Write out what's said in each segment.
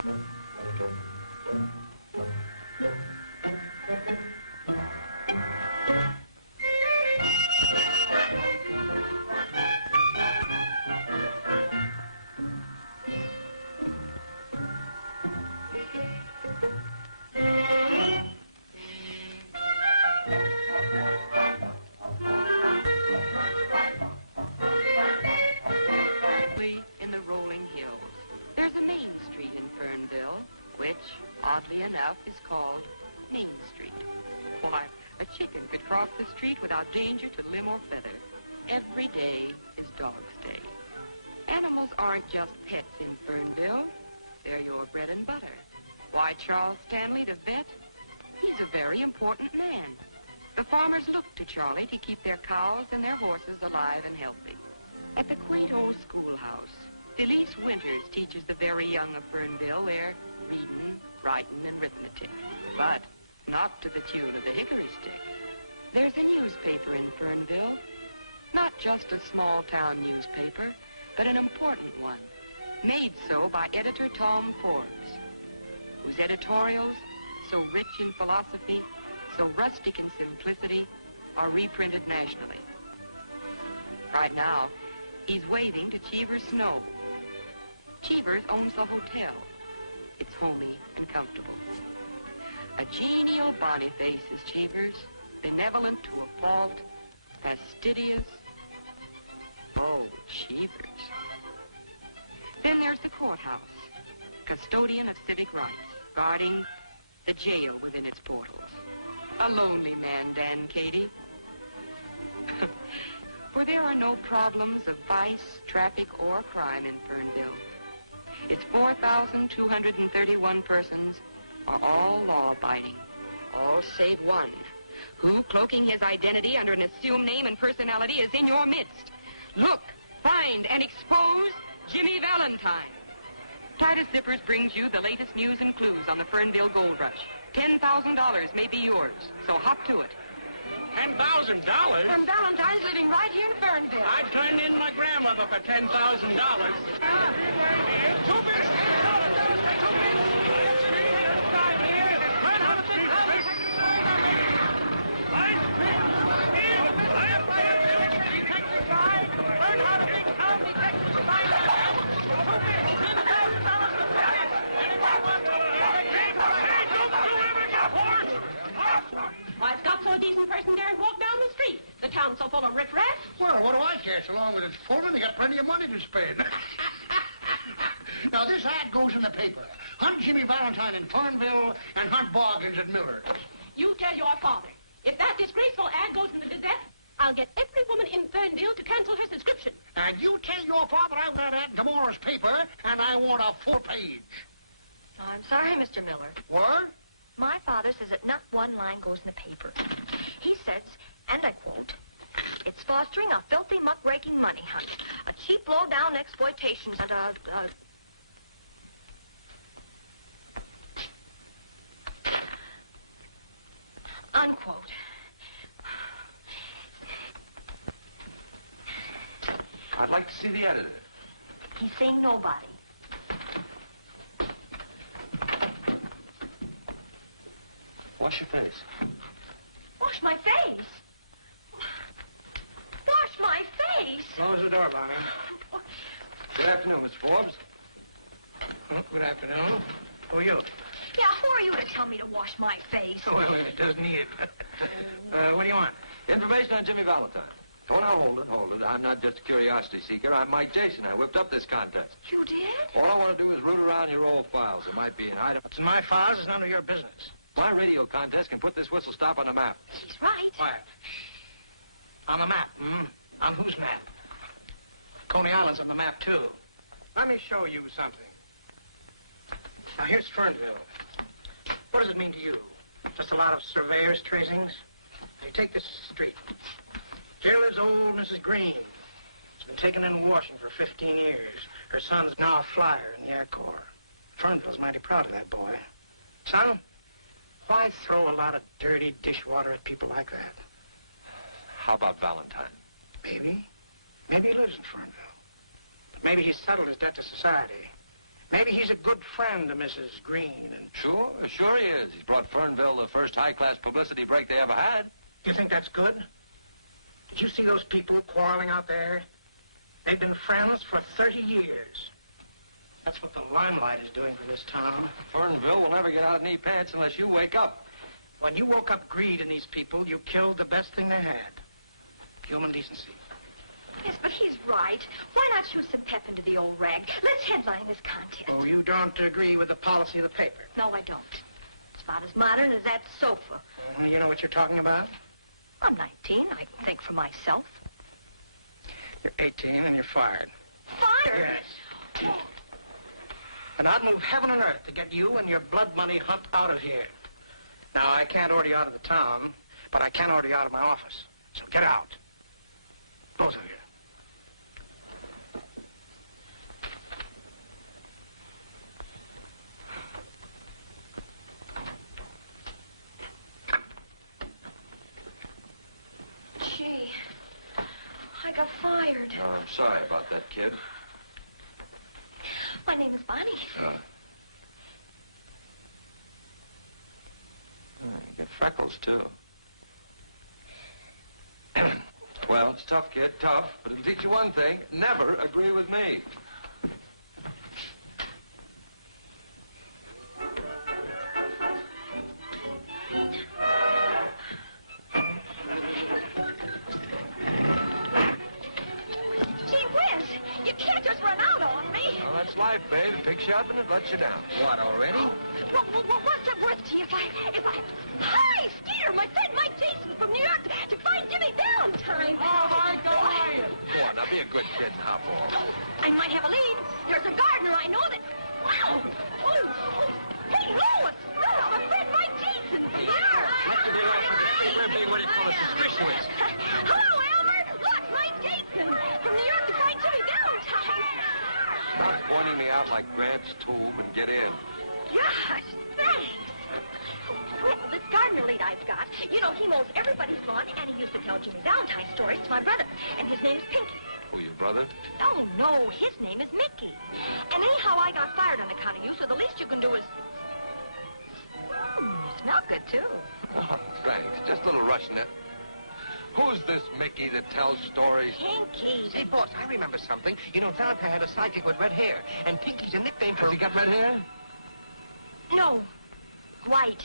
In the rolling hills, there's a Main Street in Fernville, which, oddly enough, is called Main Street. Why, a chicken could cross the street without danger to limb or feather. Every day is Dog's Day. Animals aren't just pets in Fernville. They're your bread and butter. Why, Charles Stanley, the vet, he's a very important man. The farmers look to Charlie to keep their cows and their horses alive and healthy. At the quaint old schoolhouse, Felice Winters teaches the very young of Fernville their reading, writing, and arithmetic. But not to the tune of the hickory stick. There's a newspaper in Fernville. Not just a small-town newspaper, but an important one. Made so by editor Tom Forbes, whose editorials, so rich in philosophy, so rustic in simplicity, are reprinted nationally. Right now, he's waving to Cheever Snow. Cheevers owns the hotel. It's homey and comfortable. A genial Boniface is Cheevers, benevolent to a fault, fastidious. Oh, Cheevers. Then there's the courthouse, custodian of civic rights, guarding the jail within its portals. A lonely man, Dan Cady. For there are no problems of vice, traffic, or crime in Fernville. Its 4,231 persons are all law-abiding, all save one, who, cloaking his identity under an assumed name and personality, is in your midst. Look, find, and expose Jimmy Valentine. Titus Zippers brings you the latest news and clues on the Fernville Gold Rush. $10,000 may be yours, so hop to it. $10,000? And Valentine's living right here in Fernville. I'd turn in my grandmother for $10,000. Two bits. Why, it's got so a decent person daren't walk down the street. The town's so full of riffraff. Well, what do I care? So long as it's full and they got plenty of money to spend. Now, this ad goes in the paper. Hunt Jimmy Valentine in Fernville and hunt Boggins at Miller's. You tell your father. If that disgraceful ad goes in the Gazette, I'll get every woman in Fernville to cancel her subscription. And you tell your father I want that ad in tomorrow's paper, and I want a full page. Oh, I'm sorry, Mr. Miller. What? My father says that not one line goes in the paper. He says, and I quote, "It's fostering a filthy, muckraking money hunt, a cheap, low-down exploitation, and unquote." I'd like to see the editor. He's saying nobody. Wash your face. Wash my face? Wash my face? Close the door, Bonnie. Good afternoon, Mr. Forbes. Oh, good afternoon. Who are you? Yeah, who are you to tell me to wash my face? Well, it doesn't need it. What do you want? Information on Jimmy Valentine. Oh, now, hold it. I'm not just a curiosity seeker. I'm Mike Jason. I whipped up this contest. You did? All I want to do is root around your old files. There might be an item. What's in my files is none of your business. My radio contest can put this whistle stop on the map. He's right. Quiet. On the map, On whose map? Coney Island's on the map, too. Let me show you something. Now, here's Fernville. What does it mean to you? Just a lot of surveyors' tracings? Now, take this street. Here lives old Mrs. Green. She's been taken in washing for 15 years. Her son's now a flyer in the Air Corps. Fernville's mighty proud of that boy. Son, why throw a lot of dirty dishwater at people like that? How about Valentine? Maybe. Maybe he lives in Fernville. But maybe he's settled his debt to society. Maybe he's a good friend to Mrs. Green. And Sure he is. He's brought Fernville the first high-class publicity break they ever had. do you think that's good? Did you see those people quarreling out there? They've been friends for 30 years. That's what the limelight is doing to this town. Fernville will never get out of knee pants unless you wake up. When you woke up greed in these people, you killed the best thing they had. Human decency. Yes, but he's right. Why not shoot some pep into the old rag? Let's headline this contest. Oh, you don't agree with the policy of the paper? No, I don't. It's about as modern as that sofa. You know what you're talking about? I'm 19. I can think for myself. You're 18 and you're fired. Fired? Yes. And I'd move heaven and earth to get you and your blood money hunt out of here. Now, I can't order you out of the town, but I can order you out of my office. So get out. Both of you. Gee, I got fired. Oh, I'm sorry about that, kid. My name is Bonnie. You got freckles, too. Well, it's tough, kid, tough. But it'll teach you one thing. Never agree with me. Gee whiz, you can't just run out on me. Well, that's life, babe. It picks you up and it lets you down. What, already? What's it worth to you if I... Hi, Skeeter, my friend Mike Jason from New York to find Jimmy Valentine. Oh, Mike, how are you? Go on, now be a good kid and hop off. I might have a lead. There's a gardener I know that... Wow! Hey, Lois! Lois, my friend Mike Jason from New York. Let's get off of the street. We're being what it's called suspicious. Hello, Elmer. Look, Mike Jason from New York to find Jimmy Valentine. Stop pointing me out like Gramps' tomb and get in. Gosh, thanks. Well, this gardener lead I've got, you know, he mows everybody's lawn, and he used to tell Jimmy Valentine stories to my brother, and his name is Pinky. Who, your brother? Oh, no, his name is Mickey. And anyhow, I got fired on account of you, so the least you can do is... you smell good, too. Oh, thanks. Just a little rush, Net. Who's this Mickey that tells stories? Pinky. Say, boss, I remember something. You know, Valentine had a sidekick with red hair, and Pinky's a nickname for... Has he got red hair? No, white.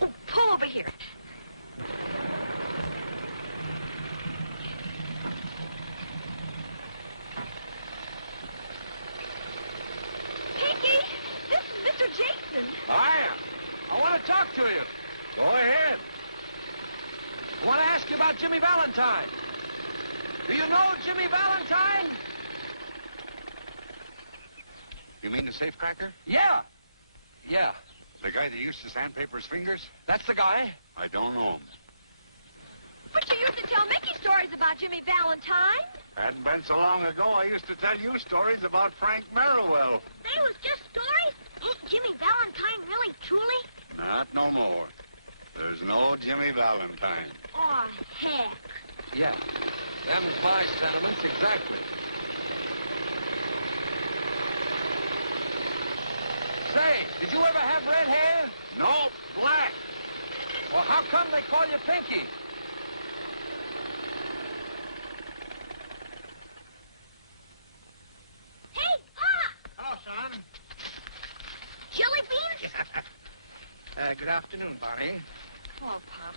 Oh, pull over here. Pinky, this is Mr. Jason. I want to talk to you. Go ahead. I want to ask you about Jimmy Valentine. Do you know Jimmy Valentine? You mean the safecracker? Yeah. The guy that used to sandpaper his fingers? That's the guy. I don't know him. But you used to tell Mickey stories about Jimmy Valentine. Hadn't been so long ago, I used to tell you stories about Frank Merriwell. They was just stories? Ain't Jimmy Valentine really, truly? Not no more. There's no Jimmy Valentine. Oh, heck. Yeah. Them's my sentiments exactly. Say, did you ever have red hair? No, black. Well, how come they call you Pinky? Hey, Pop! Hello, son. Jelly beans? Good afternoon, Bonnie. Oh, Pop.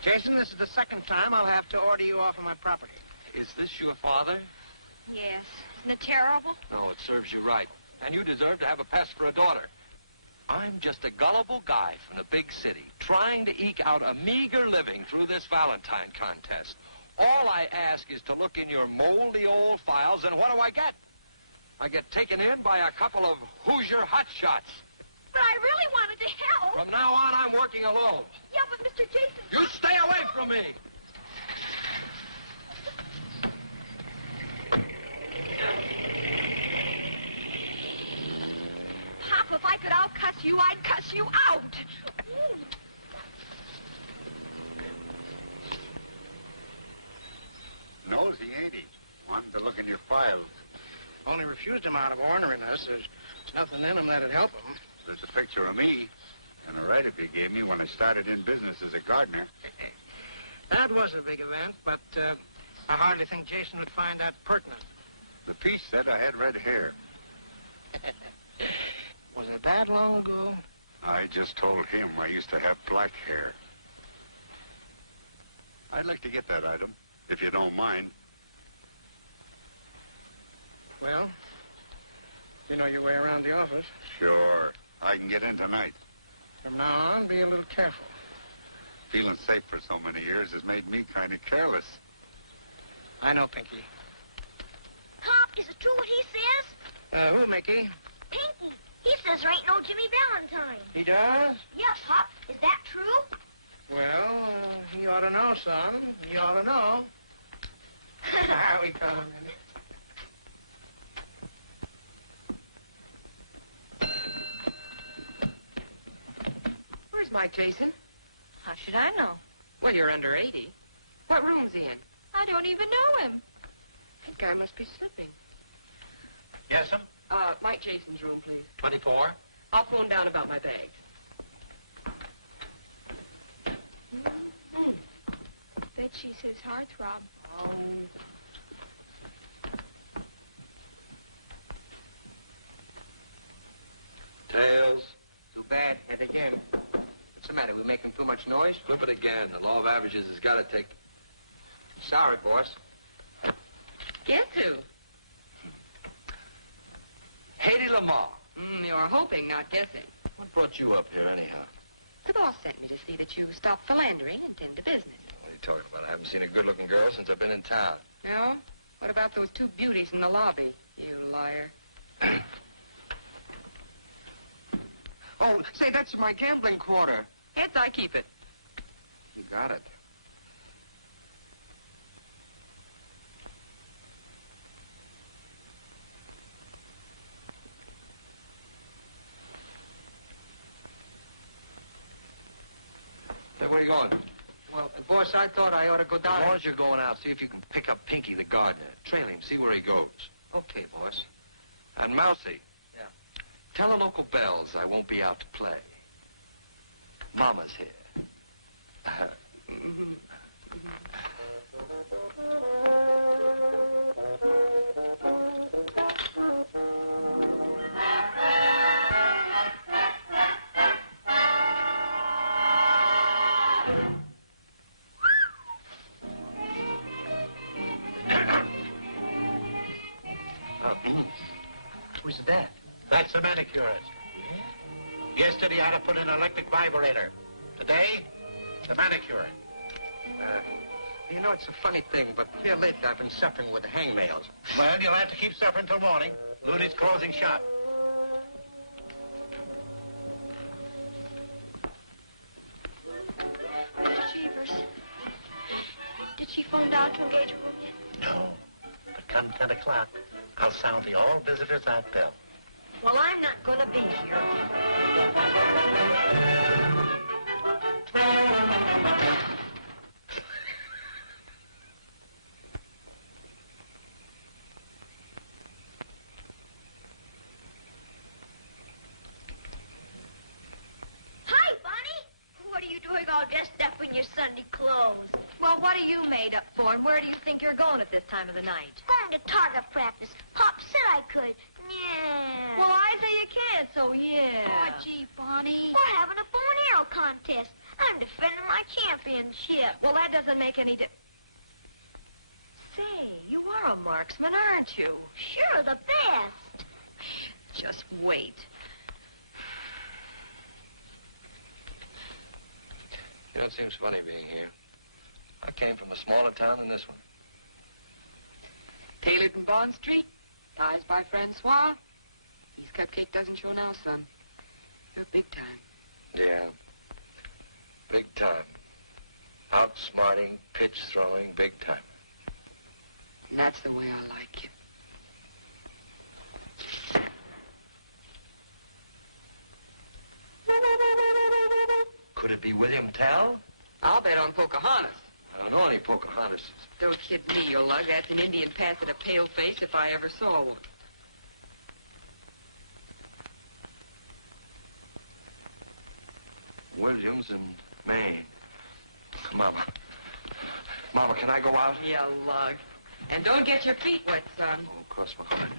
Jason, this is the second time I'll have to order you off of my property. Is this your father? Yes. Isn't it terrible? No, it serves you right. And you deserve to have a pest for a daughter. I'm just a gullible guy from the big city, trying to eke out a meager living through this Valentine contest. All I ask is to look in your moldy old files, and what do I get? I get taken in by a couple of Hoosier hotshots. But I really wanted to help. From now on, I'm working alone. Yeah, but Mr. Jason... You stay away from me! Pop, if I could out-cuss you, I'd cuss you out. Nosy, ain't he? Wanted to look in your files. Only refused him out of orneriness. There's There's nothing in them that'd help him. There's a picture of me and a write-up you gave me when I started in business as a gardener. That was a big event, but I hardly think Jason would find that pertinent. The piece said I had red hair. Was it that long ago? I just told him I used to have black hair. I'd like to get that item, if you don't mind. Well, you know your way around the office. Sure. I can get in tonight. From now on, be a little careful. Feeling safe for so many years has made me kind of careless. I know, Pinky. Pop, is it true what he says? Who, Mickey? Pinky. He says there ain't no Jimmy Valentine. He does? Yeah, Pop. Is that true? Well, he ought to know, son. He ought to know. We got him in. Where's Mike, Jason? How should I know? Well, you're under 80. What room's he in? I don't even know him. That guy must be slipping. Yes, sir? Mike Jason's room, please. 24. I'll phone down about my bags. Bet she's his heartthrob. Oh. Tails. Too bad. And again. What's the matter? We making too much noise? Flip it again. The law of averages has got to take... Sorry, boss. Guess who? Haiti Lamar. You're hoping, not guessing. What brought you up here, anyhow? The boss sent me to see that you stop philandering and tend to business. What are you talking about? I haven't seen a good-looking girl since I've been in town. No? What about those two beauties in the lobby, you liar? Oh, say, that's my gambling quarter. Heads, I keep it. You got it. Hey, where are you going? Well, boss, I thought I ought to go As down. long as you're going out, see if you can pick up Pinky the gardener. Trail him, see where he goes. Okay, boss. And Mousy. Yeah. Tell the local bells I won't be out to play. Mama's here. Who's that? That's the manicurist. Yeah? Yesterday, I had to put in an electric vibrator. Today, the manicurist. You know, it's a funny thing, but here lately I've been suffering with hangnails. Well, you'll have to keep suffering till morning. Looney's closing shop. Mr. Cheevers, did she phone down to engage a room yet? No. But come 10 o'clock, I'll sound the all visitors out bell. Well, I'm not going to be here. Hi, Bonnie. What are you doing all dressed up in your Sunday clothes? Well, what are you made up for, and where do you think you're going at this time of the night? Going to target practice. Pop said I could. Yeah. Well, I say you can't, so yeah. Oh, gee, Bonnie. We're having a bow and arrow contest. I'm defending my championship. Well, that doesn't make any Say, you are a marksman, aren't you? Sure, the best. Just wait. You know, it seems funny being here. I came from a smaller town than this one. Tailored in Bond Street, ties by Francois. His cupcake doesn't show now, son. You're big time. Yeah. Big time. Outsmarting, pitch throwing, big timer. And that's the way I like you. Could it be William Tell? I'll bet on Pocahontas. I don't know any Pocahontas. Don't kid me, you lug. That's an Indian pass at a pale face if I ever saw one. Williams in Maine. Mama. Mama, can I go out? You lug. And don't get your feet wet, son. Oh, cross my heart.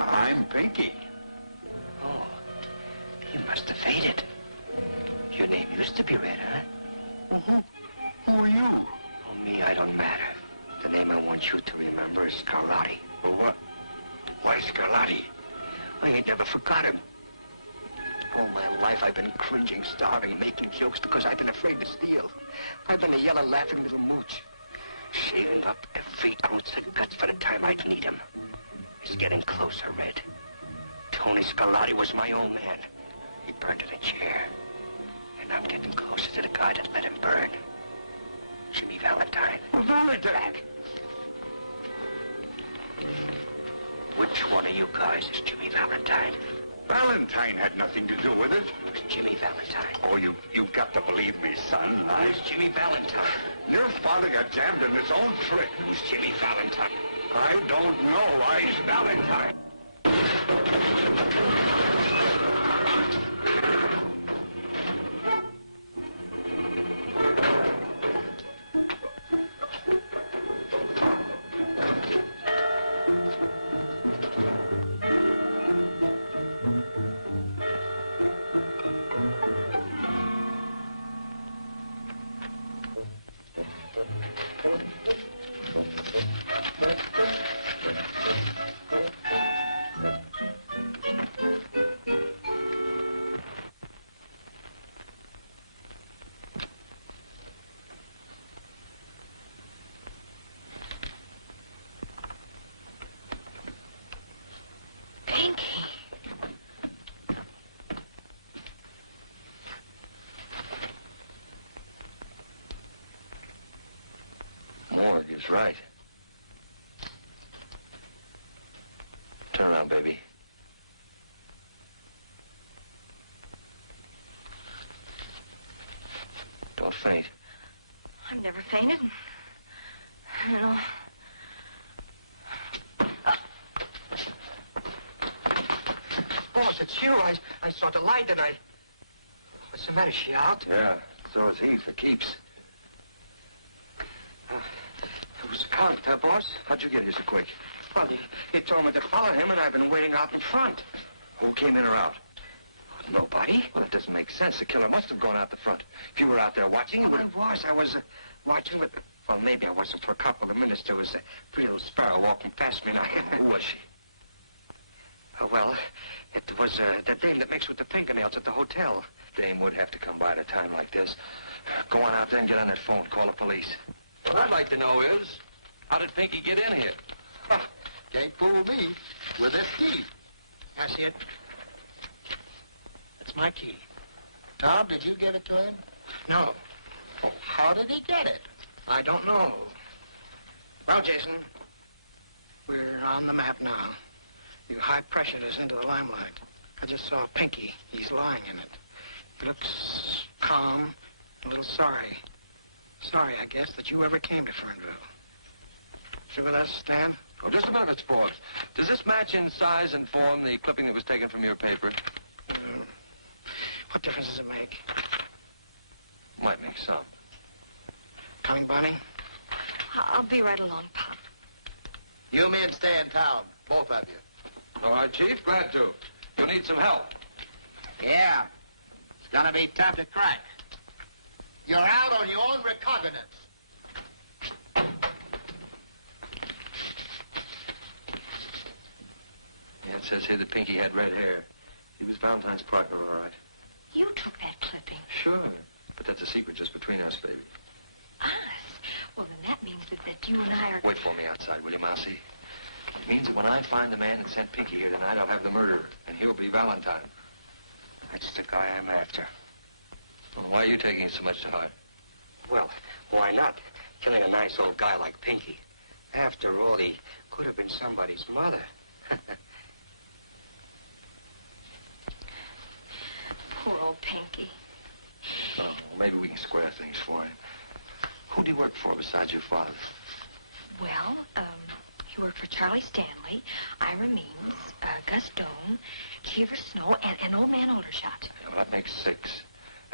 I'm Pinky. Oh, you must have faded. Your name used to be Red, huh? Well, who are you? Oh, me, I don't matter. The name I want you to remember is Scarlatti. Well, what? Why Scarlatti? I ain't never forgot him. All my life I've been cringing, starving, making jokes because I've been afraid to steal. I've been a yellow, laughing little mooch, shaving up every ounce of guts for the time I'd need him. It's getting closer, Red. Tony Scarlatti was my old man. He burned in a chair. And I'm getting closer to the guy that let him burn. Jimmy Valentine. Valentine? Which one of you guys is Jimmy Valentine? Valentine had nothing to do with it. It was Jimmy Valentine. Oh, you've got to believe me, son. Who's Jimmy Valentine? Your father got jammed in his own trick. Who's Jimmy Valentine? I don't know. Who's Valentine? Morgue is right. Turn around, baby. Don't faint. I've never fainted. I don't know. Boss, it's you. I saw the light and I... What's the matter? Is she out? Yeah, so is he for keeps. It was the count, boss. How'd you get here so quick? Well, he told me to follow him, and I've been waiting out in front. Who came in or out? Nobody. Well, that doesn't make sense. The killer must have gone out the front. If you were out there watching, you would... I was watching, but... Well, maybe I wasn't for a couple of minutes. There was a pretty little sparrow walking past me, and I... Who was she? Well, it was the dame that makes with the fingernails at the hotel. Dame would have to come by at a time like this. Go on out there and get on that phone. Call the police. What I'd like to know is, how did Pinky get in here? Can't fool me with this key. I see it. That's my key. Tom, did you give it to him? No, Oh, how did he get it? I don't know. Well, Jason, we're on the map now. You high-pressured us into the limelight. I just saw Pinky. He's lying in it. He looks calm, a little sorry. Sorry, I guess, that you ever came to Fernville. You with us, Stan? Oh, just a minute, Mr. Forbes. Does this match in size and form the clipping that was taken from your paper? What difference does it make? Might make some. Coming, Bonnie? I'll be right along, Pop. You men stay in town, both of you. All right, Chief, glad to. You'll need some help. Yeah. It's gonna be tough to crack. You're out on your own recognizance. Yeah, it says here that Pinky had red hair. He was Valentine's partner, all right. You took that clipping. Sure. But that's a secret just between us, baby. Us? Well, then that means that you and I are... Wait for me outside, will you, Mousy? It means that when I find the man that sent Pinky here tonight, I'll have the murderer, and he'll be Valentine. That's the guy I'm after. Well, why are you taking it so much to heart? Well, why not? Killing a nice old guy like Pinky. After all, he could have been somebody's mother. Poor old Pinky. Oh, maybe we can square things for him. Who do you work for besides your father? Well, he worked for Charlie Stanley, Ira Means, Gus Doan, Cheever Snow, and Old Man Aldershot. Yeah, well, that makes 6.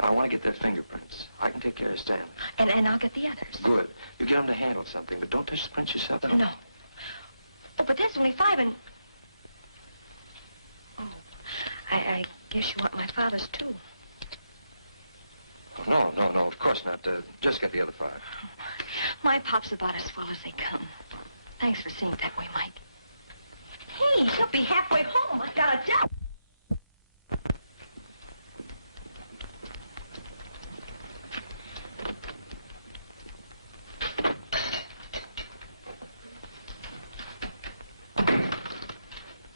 I want to get their fingerprints. I can take care of Stanley. And I'll get the others. Good. You get them to handle something, but don't touch the prints yourself. No. Oh, but that's only 5 and... Oh, I guess you want my father's, too. No, of course not. Just get the other 5. My Pop's about as swell as they come. Thanks for seeing it that way, Mike. Hey, he'll be halfway home. I've got a job.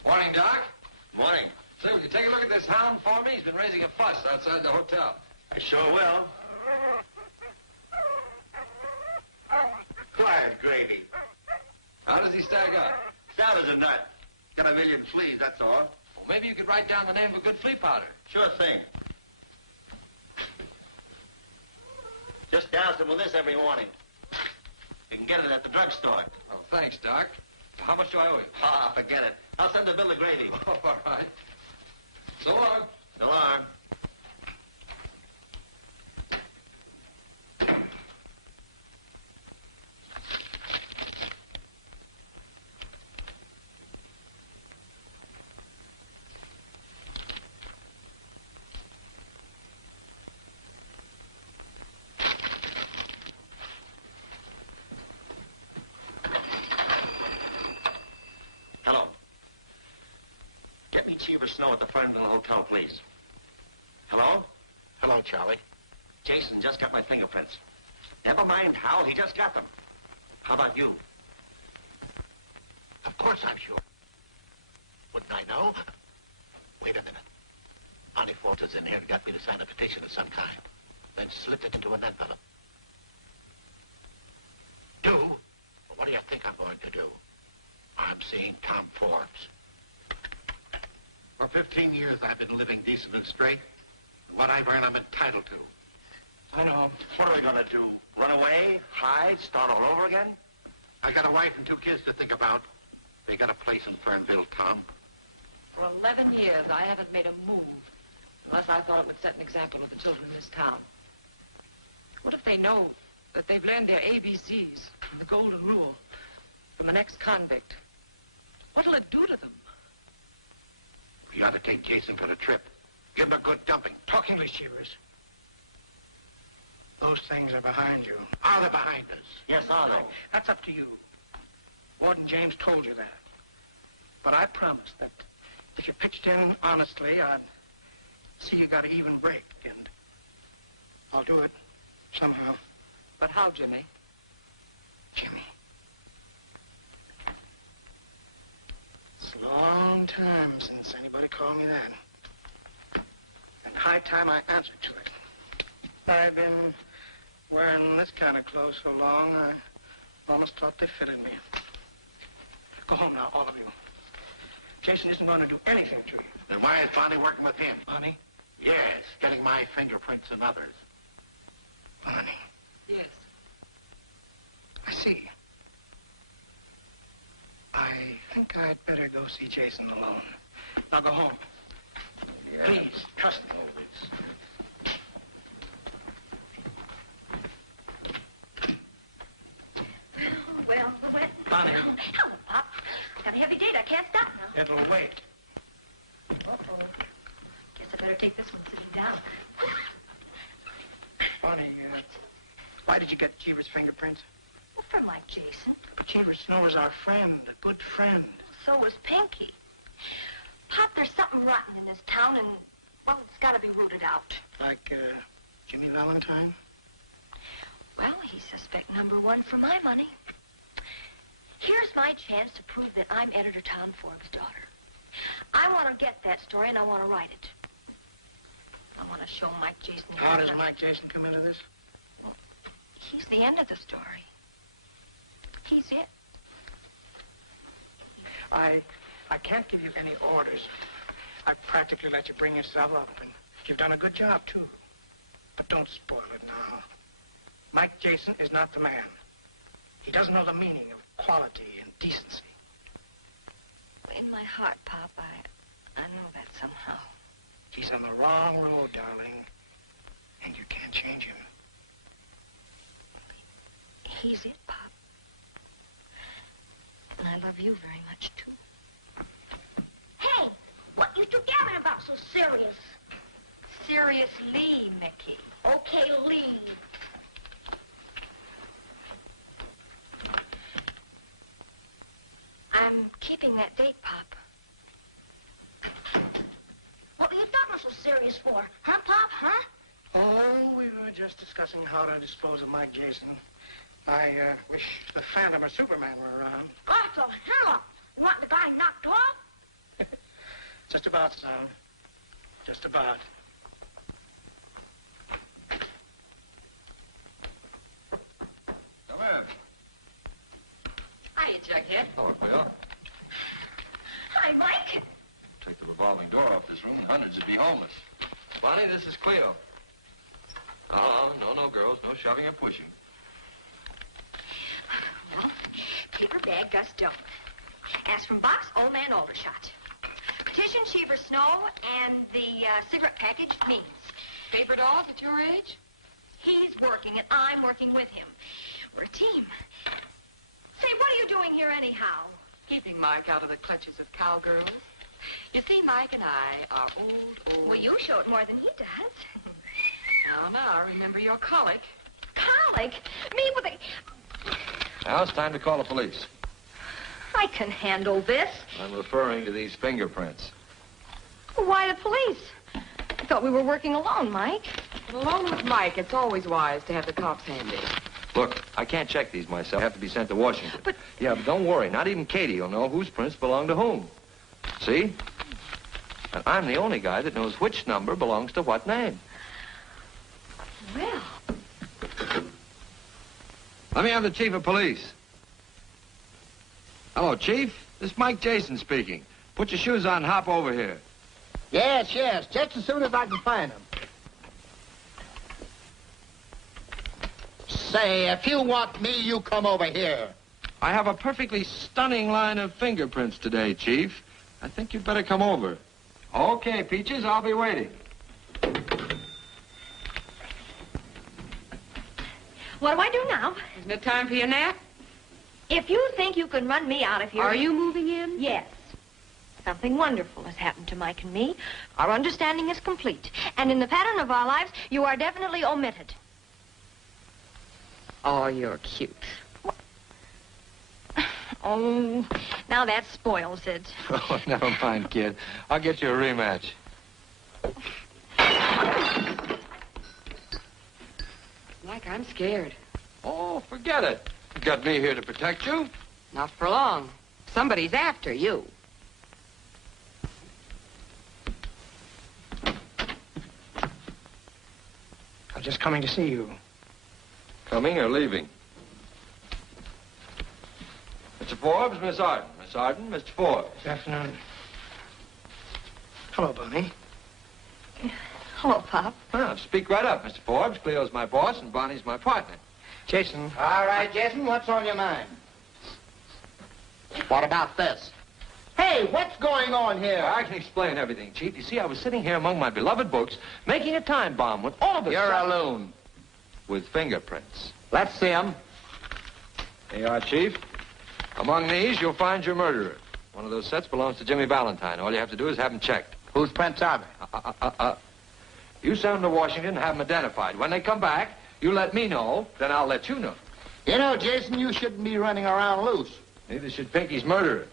Morning, Doc. Morning. Say, will you take a look at this hound for me? He's been raising a fuss outside the hotel. I sure will. Quiet, Gravy. How does he stack up? Sound as a nut. Got a million fleas, that's all. Well, maybe you could write down the name of a good flea powder. Sure thing. Just douse him with this every morning. You can get it at the drugstore. Oh, thanks, Doc. How much do I owe you? Ah, forget it. I'll send the bill to Gravy. Oh, all right. So long. So long. Hello. Get me Cheever Snow at the Fernville Hotel, please. Hello? Hello, Charlie. Jason just got my fingerprints. Never mind how, he just got them. How about you? Of course I'm sure. Wouldn't I know? Wait a minute. Bonnie Forster's in here and got me to sign a petition of some kind. Then slipped it into an envelope. Do? Well, what do you think I'm going to do? I'm seeing Tom Forbes. For 15 years, I've been living decent and straight. And what I've earned, I'm entitled to. I know. What are we going to do? Run away? Hide? Start all over again? I got a wife and 2 kids to think about. They got a place in Fernville, Tom. For 11 years, I haven't made a move unless I thought it would set an example with the children in this town. What if they know that they've learned their ABCs and the golden rule from the next convict? What'll it do to them? You ought to take Jason for the trip. Give him a good dumping. Talk English, Cheevers. Those things are behind you. Are they behind us? Yes, are they? That's up to you. Warden James told you that. But I promised that if you pitched in honestly, I'd see you got an even break, and I'll do it somehow. But how, Jimmy? Jimmy. It's a long time since anybody called me that. And high time I answered to it. I've been wearing this kind of clothes so long, I almost thought they fitted me. Go home now, all of you. Jason isn't going to do anything to you. Then why is Bonnie working with him? Bonnie? Yes, getting my fingerprints and others. Bonnie. Yes. I see. I think I'd better go see Jason alone. Now go home. Yeah. Please, trust me. Well, the wet. Bonnie. Oh, hello, Pop. Got a heavy date. I can't stop now. It'll wait. Uh-oh. Guess I better take this one sitting down. Bonnie, why did you get Cheever's fingerprints? Well, for Mike Jason. But Cheever Snow is our friend, a good friend. So was Pinky. Pop, there's something rotten in this town, and, well, it's got to be rooted out. Like, Jimmy Valentine? Well, he's suspect number one for my money. Here's my chance to prove that I'm Editor Tom Forbes' daughter. I want to get that story, and I want to write it. I want to show Mike Jason... How does Mike Jason come into this? Well, he's the end of the story. He's it. I can't give you any orders. I practically let you bring yourself up, and you've done a good job, too. But don't spoil it now. Mike Jason is not the man. He doesn't know the meaning of quality and decency. In my heart, Pop, I know that somehow. He's on the wrong road, darling, and you can't change him. He's it, Pop. And I love you very much, too. Hey, what you two gabbing about so serious? Seriously, Mickey. Okay, Lee. I'm keeping that date, Pop. What were you talking so serious for? Huh, Pop, huh? Oh, we were just discussing how to dispose of Mike Jason. I wish the Phantom or Superman were around. God, so hell, you want the guy knocked off? Just about, son. Just about. Come in. Hiya, Jughead. Hello, Cleo. Hi, Mike. Take the revolving door off this room and hundreds would be homeless. Bonnie, this is Cleo. Oh, no, girls. No shoving or pushing. Well, paper bag, Gus Doe. Ask from box, old man Aldershot. Petition, Cheever Snow, and the cigarette package, Means. Paper dolls at your age? He's working, and I'm working with him. We're a team. Say, what are you doing here anyhow? Keeping Mike out of the clutches of cowgirls. You see, Mike and I are old. Well, you show it more than he does. Now, remember your colic. Colic? Me with a... Now it's time to call the police. I can handle this. I'm referring to these fingerprints. Why the police? I thought we were working alone, Mike. Alone with Mike, it's always wise to have the cops handy. Look, I can't check these myself. They have to be sent to Washington. But... Yeah, but don't worry. Not even Katie will know whose prints belong to whom. See? And I'm the only guy that knows which number belongs to what name. Well... Let me have the chief of police. Hello, Chief. This is Mike Jason speaking. Put your shoes on and hop over here. Yes, just as soon as I can find them. Say, if you want me, you come over here. I have a perfectly stunning line of fingerprints today, Chief. I think you'd better come over. Okay, Peaches, I'll be waiting. What do I do now? Isn't it time for your nap? If you think you can run me out of here... Are you moving in? Yes. Something wonderful has happened to Mike and me. Our understanding is complete. And in the pattern of our lives, you are definitely omitted. Oh, you're cute. Oh, now that spoils it. Oh, never mind, kid. I'll get you a rematch. Mike, I'm scared. Oh, forget it. You got me here to protect you. Not for long. Somebody's after you. I'm just coming to see you. Coming or leaving? Mr. Forbes, Miss Arden. Miss Arden, Mr. Forbes. Good afternoon. Hello, Bonnie. Hello, Pop. Well, speak right up, Mr. Forbes. Cleo's my boss and Bonnie's my partner. Jason. All right, Jason, what's on your mind? What about this? Hey, what's going on here? I can explain everything, Chief. You see, I was sitting here among my beloved books, making a time bomb when all of a You're sudden... a loon. With fingerprints. Let's see 'em. Here you are, Chief. Among these, you'll find your murderer. One of those sets belongs to Jimmy Valentine. All you have to do is have him checked. Whose prints are they? You send them to Washington and have them identified. When they come back, you let me know, then I'll let you know. You know, Jason, you shouldn't be running around loose. Neither should Pinky's murderer.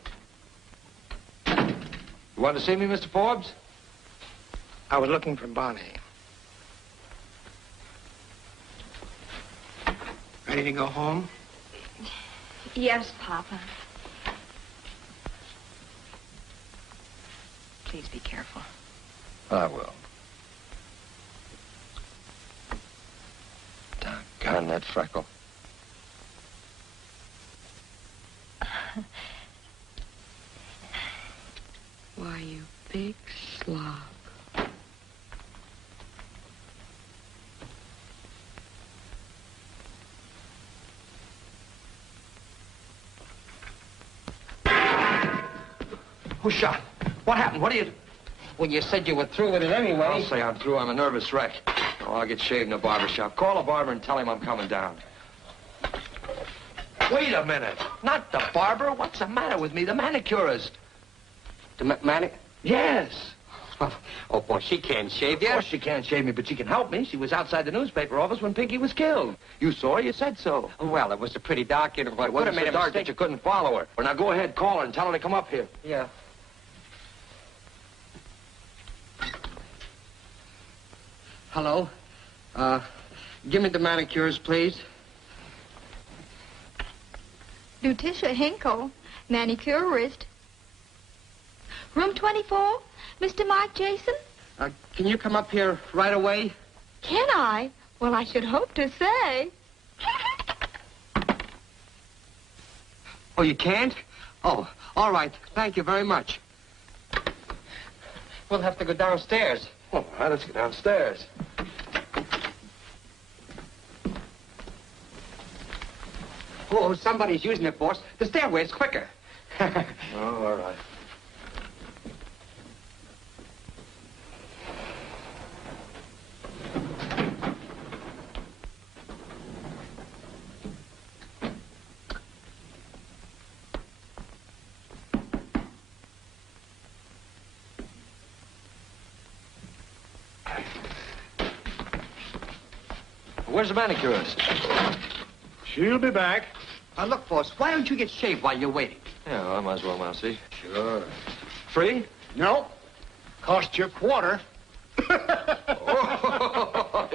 You want to see me, Mr. Forbes? I was looking for Bonnie. Ready to go home? Yes, Papa. Please be careful. I will. Doggone that freckle. Why, you big slob. Who shot? What happened? What do you... Well, you said you were through with it anyway. I'll say I'm through. I'm a nervous wreck. Oh, I'll get shaved in a barber shop. Call a barber and tell him I'm coming down. Wait a minute. Not the barber. What's the matter with me? The manicurist. The manic? Yes. Oh, boy, she can't shave you. Of course she can't shave me, but she can help me. She was outside the newspaper office when Pinky was killed. You saw her. You said so. Well, it was a pretty dark, you know. It wasn't so dark that you couldn't follow her. Well, now go ahead, call her and tell her to come up here. Yeah. Hello? Give me the manicures, please. Lutetia Hinkle, manicurist. Room 24, Mr. Mark Jason? Can you come up here right away? Can I? Well, I should hope to say. Oh, you can't? Oh, all right. Thank you very much. We'll have to go downstairs. All right, let's go downstairs. Oh, somebody's using it, boss. The stairway's quicker. Oh, all right. Where's the manicurist? She'll be back. Look, boss, why don't you get shaved while you're waiting? Yeah, I might as well, Mousy. Sure. Free? No. Cost you a quarter. Oh.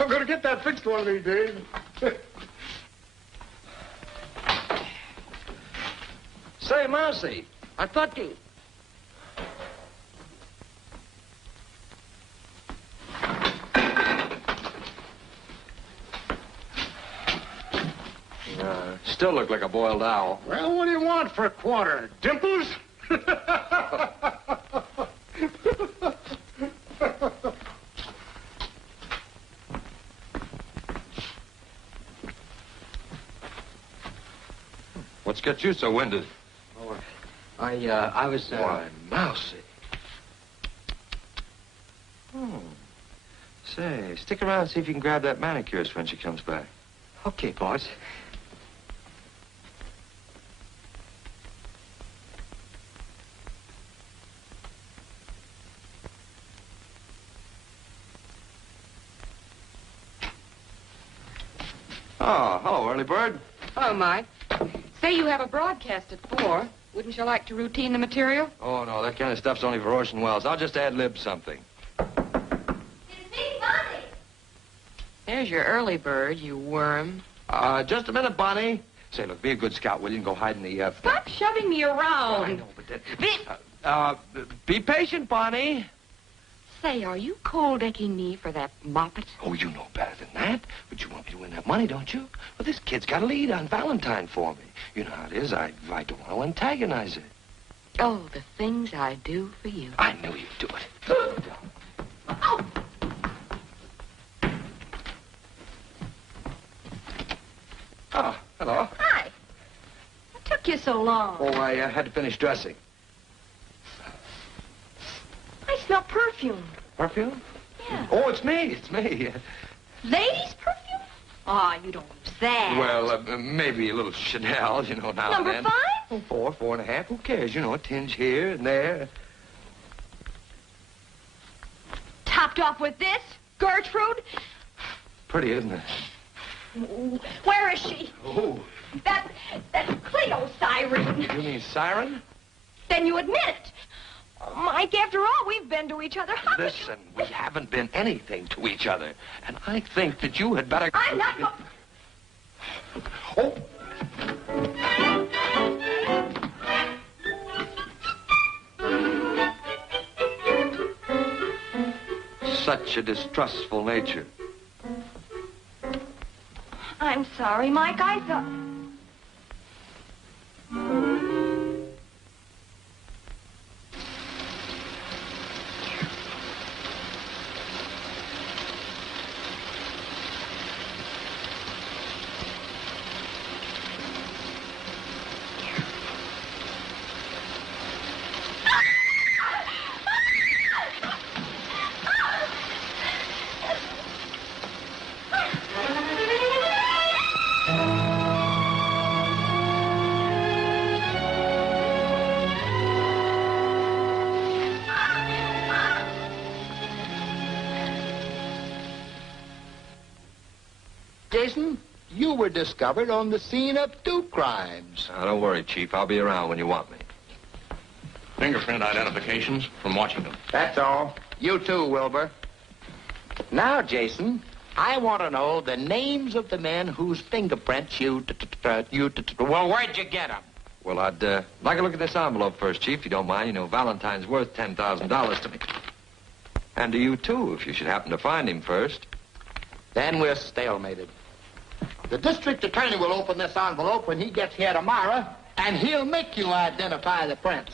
I'm going to get that fixed one of these days. Say, Mousy, I thought you... Still look like a boiled owl. Well, what do you want for a quarter? Dimples? What's got you so winded? Oh, I was, Why, Mousy. Oh. Say, stick around and see if you can grab that manicurist when she comes back. Okay, boss. Oh, hello, early bird. Hello, Mike. Say you have a broadcast at 4. Wouldn't you like to routine the material? Oh, no, that kind of stuff's only for Orson Welles. I'll just ad-lib something. There's your early bird, you worm. Just a minute, Bonnie. Say, look, be a good scout, will you, and go hide in the, Stop shoving me around. I know, but that... be patient, Bonnie. Say, are you cold-decking me for that moppet? Oh, you know better than that. But you want me to win that money, don't you? Well, this kid's got a lead on Valentine for me. You know how it is. I don't want to antagonize it. Oh, the things I do for you. I knew you'd do it. Oh. Oh, hello. Hi. What took took you so long? Oh, I had to finish dressing. I smell perfume. Perfume? Yeah. Oh, it's me. It's me. Ladies' perfume? Oh, you don't use that. Well, maybe a little Chanel, you know, now Number and then. 5? Oh, 4, 4.5. Who cares? You know, a tinge here and there. Topped off with this? Gertrude? Pretty, isn't it? Where is she? Who? That Cleo siren. You mean Siren? Then you admit it. Oh, Mike, after all, we've been to each other. How could Listen, we haven't been anything to each other. And I think that you had better... I'm not... Oh! Such a distrustful nature. I'm sorry, Mike. I thought... Jason, you were discovered on the scene of 2 crimes. Don't worry, Chief. I'll be around when you want me. Fingerprint identifications from Washington. That's all. You too, Wilbur. Now, Jason, I want to know the names of the men whose fingerprints you... Well, where'd you get them? Well, I'd like a look at this envelope first, Chief, if you don't mind. You know, Valentine's worth $10,000 to me. And to you, too, if you should happen to find him first. Then we're stalemated. The district attorney will open this envelope when he gets here tomorrow, and he'll make you identify the prints.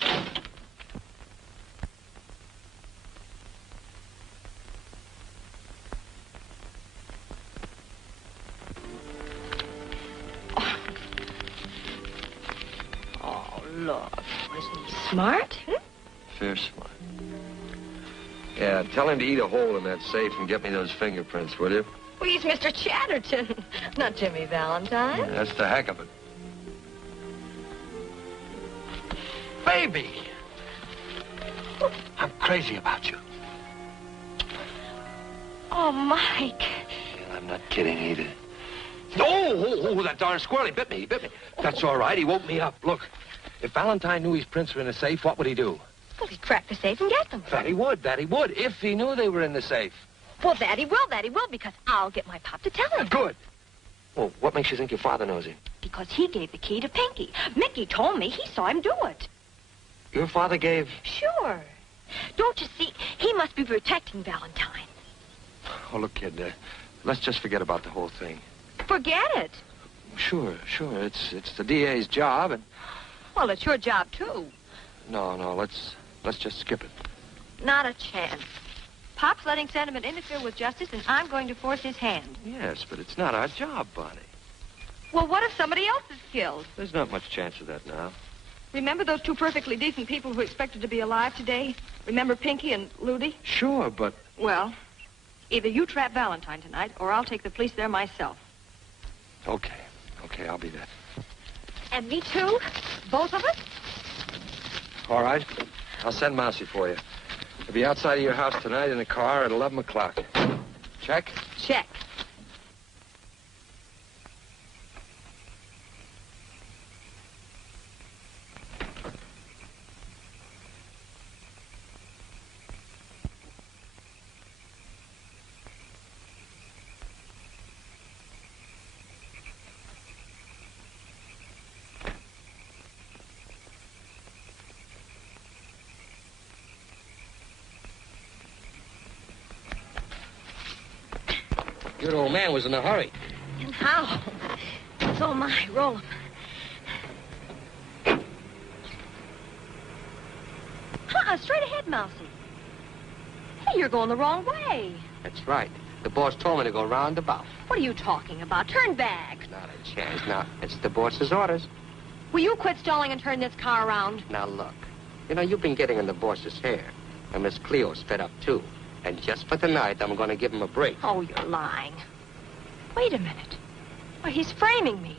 Oh, look. Wasn't he smart? Fair smart. Yeah, tell him to eat a hole in that safe and get me those fingerprints, will you? Well, he's Mr. Chatterton, not Jimmy Valentine. Yeah, that's the heck of it. Baby! I'm crazy about you. Oh, Mike. Yeah, I'm not kidding either. Oh, that darn squirrel, he bit me. That's all right, he woke me up. Look, if Valentine knew his prints were in the safe, what would he do? Well, he'd crack the safe and get them. That he would, if he knew they were in the safe. Well, that he will, because I'll get my pop to tell him. Good. Well, what makes you think your father knows him? Because he gave the key to Pinky. Mickey told me he saw him do it. Your father gave... Sure. Don't you see? He must be protecting Valentine. Oh, look, kid, let's just forget about the whole thing. Forget it. Sure. It's the DA's job, and... Well, it's your job, too. No, let's just skip it. Not a chance. Pop's letting sentiment interfere with justice, and I'm going to force his hand. Yes, but it's not our job, Bonnie. Well, what if somebody else is killed? There's not much chance of that now. Remember those 2 perfectly decent people who expected to be alive today? Remember Pinky and Ludi? Sure, but... Well, either you trap Valentine tonight, or I'll take the police there myself. Okay, I'll be there. And me, too? Both of us? All right. I'll send Mousy for you. I'll be outside of your house tonight in a car at 11 o'clock. Check? Check. Your old man was in a hurry. And how? Oh, my. Roll 'em. Straight ahead, Mousy. Hey, you're going the wrong way. That's right. The boss told me to go roundabout. What are you talking about? Turn back. Not a chance. Now, it's the boss's orders. Will you quit stalling and turn this car around? Now, look. You know, you've been getting in the boss's hair. And Miss Cleo's fed up, too. And just for the night, I'm going to give him a break. Oh, you're lying. Wait a minute. Why, he's framing me.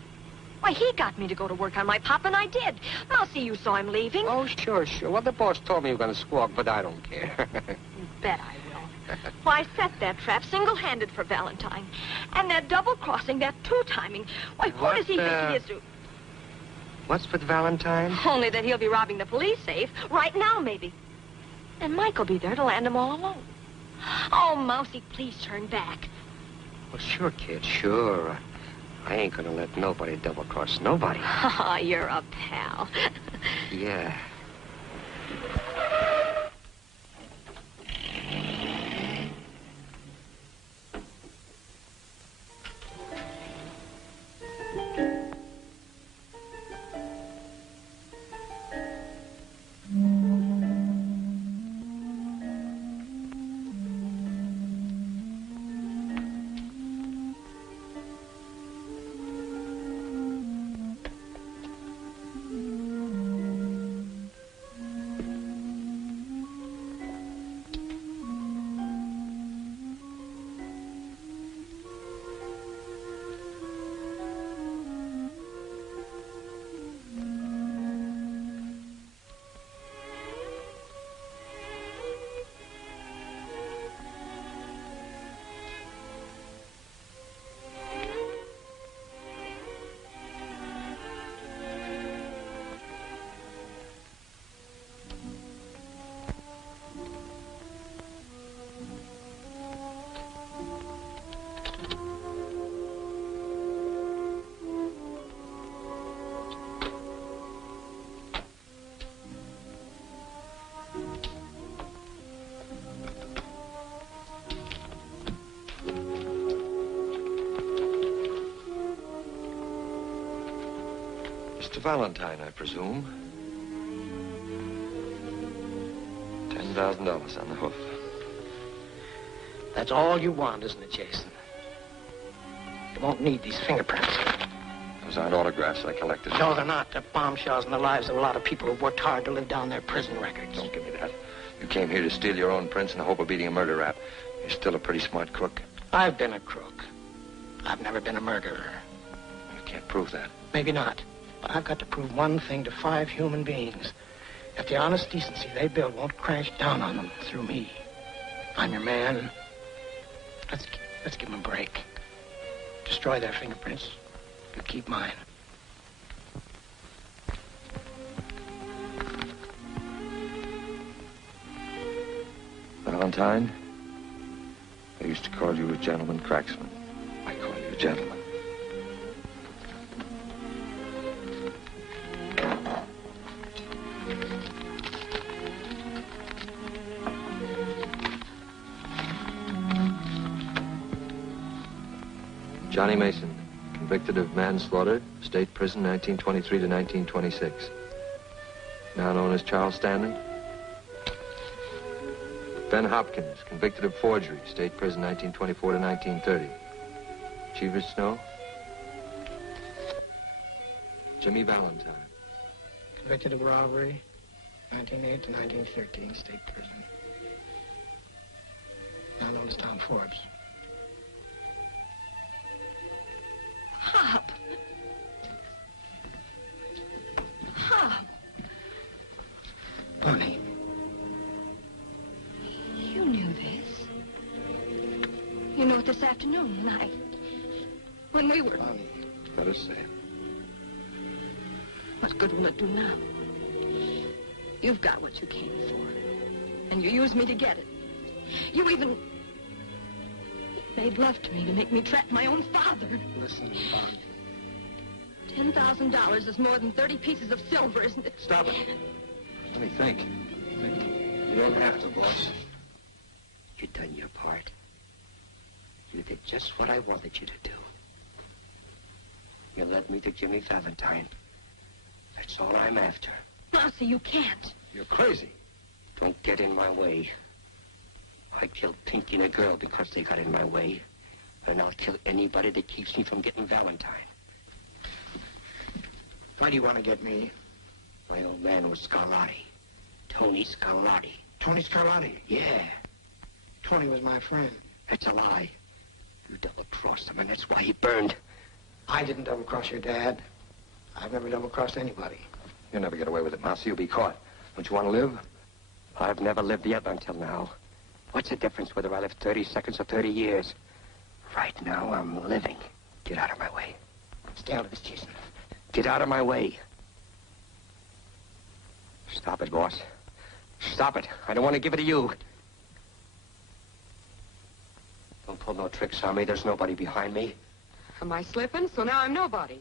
Why, he got me to go to work on my pop, and I did. I'll see you saw him leaving. Oh, sure. Well, the boss told me you were going to squawk, but I don't care. You bet I will. Why, I set that trap single-handed for Valentine. And that double-crossing, that two-timing. Why, who does he think he is? What's with Valentine? Only that he'll be robbing the police safe right now, maybe. And Mike'll be there to land him all alone. Oh, Mousy, please turn back. Well, sure, kid, sure. I ain't gonna let nobody double-cross nobody. Oh, you're a pal. Yeah. Mr. Valentine, I presume. $10,000 on the hoof. That's all you want, isn't it, Jason? You won't need these fingerprints. Those aren't autographs I collected. No, they're not. They're bombshells in the lives of a lot of people who worked hard to live down their prison records. Don't give me that. You came here to steal your own prints in the hope of beating a murder rap. You're still a pretty smart crook. I've been a crook. I've never been a murderer. You can't prove that. Maybe not. But I've got to prove one thing to 5 human beings. If the honest decency they build won't crash down on them through me. I'm your man. Let's give them a break. Destroy their fingerprints. You keep mine. Valentine, I used to call you a gentleman cracksman. I call you a gentleman. Johnny Mason, convicted of manslaughter, state prison 1923 to 1926. Now known as Charles Stanley. Ben Hopkins, convicted of forgery, state prison 1924 to 1930. Cheever Snow. Jimmy Valentine. Convicted of robbery, 1908 to 1913, state prison. Now known as Tom Forbes. Hop. Hop. Bonnie. You knew this. You knew it this afternoon when we were... Bonnie, let us say it. What good will it do now? You've got what you came for. And you used me to get it. You even made love to me to make me trap my own father. Listen, Bonnie. $10,000 is more than 30 pieces of silver, isn't it? Stop it. Let me think. You don't have to, boss. You done your part. You did just what I wanted you to do. You led me to Jimmy Valentine. That's all I'm after. Mousy, you can't. You're crazy. Don't get in my way. I killed Pinky and a girl because they got in my way. And I'll kill anybody that keeps me from getting Valentine. Why do you want to get me? My old man was Scarlatti. Tony Scarlatti. Tony Scarlatti? Yeah. Tony was my friend. That's a lie. You double-crossed him, and that's why he burned. I didn't double-cross your dad. I've never double-crossed anybody. You'll never get away with it, Mousy. You'll be caught. Don't you want to live? I've never lived yet until now. What's the difference whether I live 30 seconds or 30 years? Right now, I'm living. Get out of my way. Stay out of this, Jason. Get out of my way. Stop it, boss. Stop it. I don't want to give it to you. Don't pull no tricks on me. There's nobody behind me. Am I slipping? So now I'm nobody.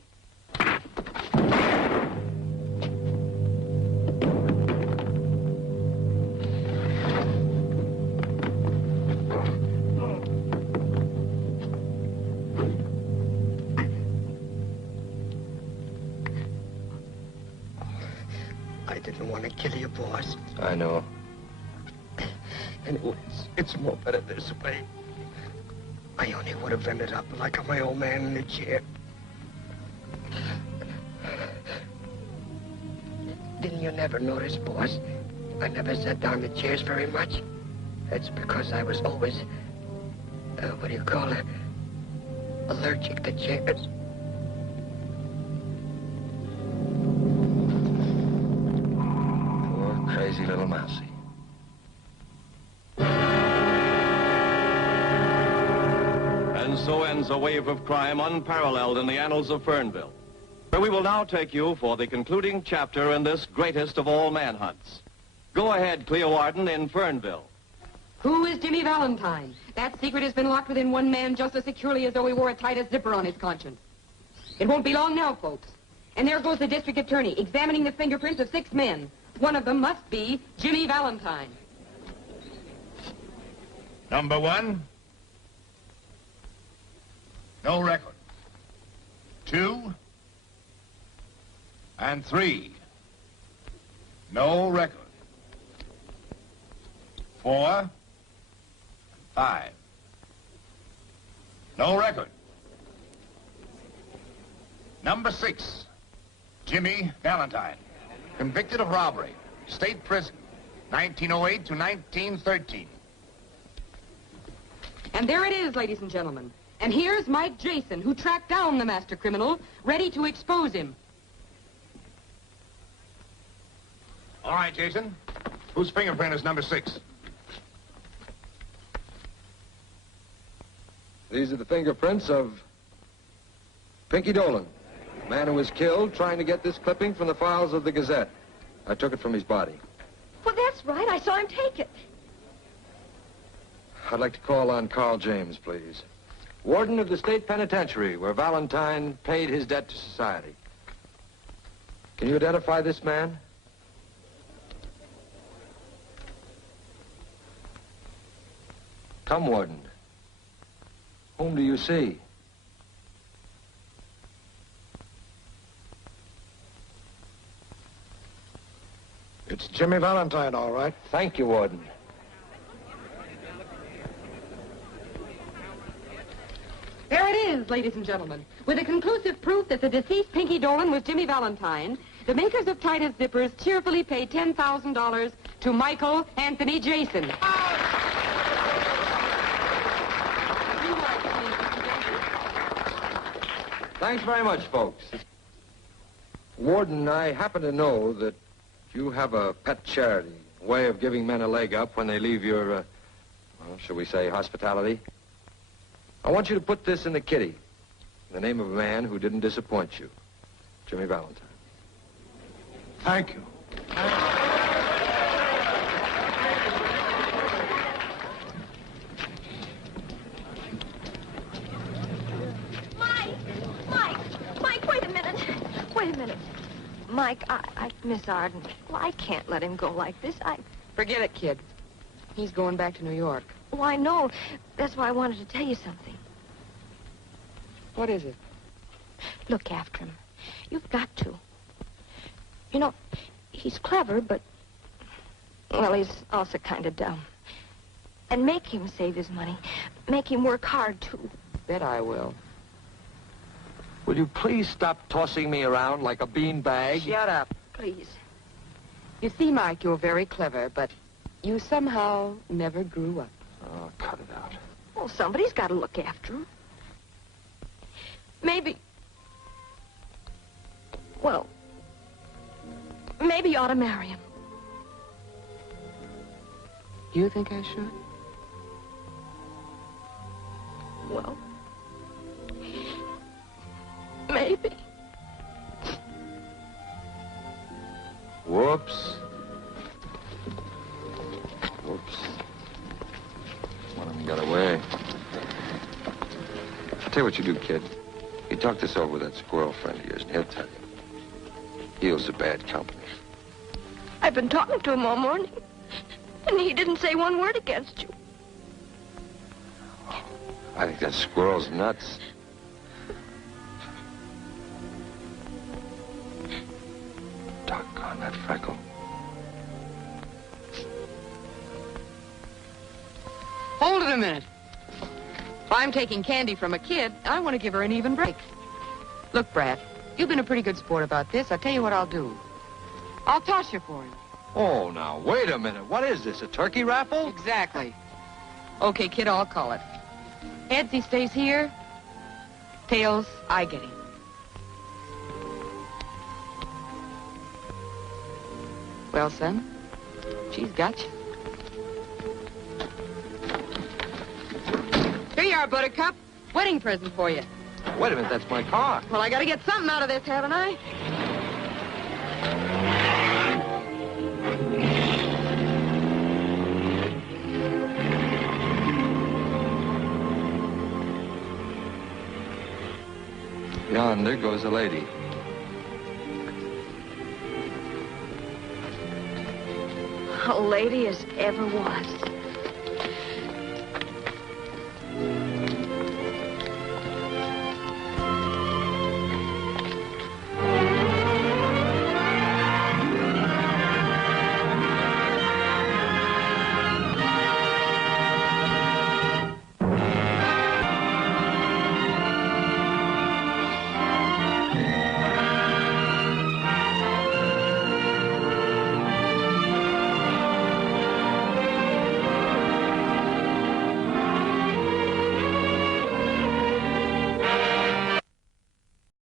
I didn't want to kill you, boss. I know. Anyways, it's more better this way. I only would have ended up like my old man in the chair. Didn't you never notice, boss? I never sat down in chairs very much. That's because I was always, what do you call it? Allergic to chairs. Poor, crazy little Mousy. And so ends a wave of crime unparalleled in the annals of Fernville, where we will now take you for the concluding chapter in this greatest of all manhunts. Go ahead, Cleo Arden in Fernville. Who is Jimmy Valentine? That secret has been locked within one man just as securely as though he wore a tightest zipper on his conscience. It won't be long now, folks. And there goes the district attorney examining the fingerprints of 6 men. One of them must be Jimmy Valentine. Number 1. No record. 2. And 3. No record. 4. 5. No record. Number 6. Jimmy Valentine. Convicted of robbery. State prison. 1908 to 1913. And there it is, ladies and gentlemen. And here's Mike Jason, who tracked down the master criminal, ready to expose him. All right, Jason. Whose fingerprint is number 6? These are the fingerprints of Pinky Dolan, the man who was killed trying to get this clipping from the files of the Gazette. I took it from his body. Well, that's right. I saw him take it. I'd like to call on Carl James, please. Warden of the state penitentiary, where Valentine paid his debt to society. Can you identify this man? Come, Warden. Whom do you see? It's Jimmy Valentine, all right. Thank you, Warden. There it is, ladies and gentlemen. With a conclusive proof that the deceased Pinky Dolan was Jimmy Valentine, the makers of tightest zippers cheerfully paid $10,000 to Michael Anthony Jason. Thanks very much, folks. Warden, I happen to know that you have a pet charity, a way of giving men a leg up when they leave your, well, shall we say, hospitality. I want you to put this in the kitty, in the name of a man who didn't disappoint you, Jimmy Valentine. Thank you. Mike, wait a minute. Wait a minute. Mike, Miss Arden, well, I can't let him go like this. Forget it, kid. He's going back to New York. Oh, I know. That's why I wanted to tell you something. What is it? Look after him. You've got to. You know, he's clever, but, well, he's also kind of dumb. And make him save his money. Make him work hard, too. Bet I will. Will you please stop tossing me around like a beanbag? Shut up, please. You see, Mike, you're very clever, but you somehow never grew up. Oh, cut it out. Well, somebody's got to look after him. Maybe you ought to marry him. Do you think I should? Well, maybe. Whoops. One of them got away. I'll tell you what you do, kid. You talk this over with that squirrel friend of yours, and he'll tell you. Heel's a bad company. I've been talking to him all morning, and he didn't say one word against you. I think that squirrel's nuts. Doggone that freckle. Hold it a minute. If I'm taking candy from a kid, I want to give her an even break. Look, Brad, you've been a pretty good sport about this. I'll tell you what I'll do. I'll toss you for him. Oh, now, wait a minute. What is this, a turkey raffle? Exactly. Okay, kid, I'll call it. Heads, he stays here. Tails, I get him. Well, son, she's got you. Here you are, Buttercup. Wedding present for you. Wait a minute, that's my car. Well, I gotta get something out of this, haven't I? Yonder goes the lady. A lady as ever was.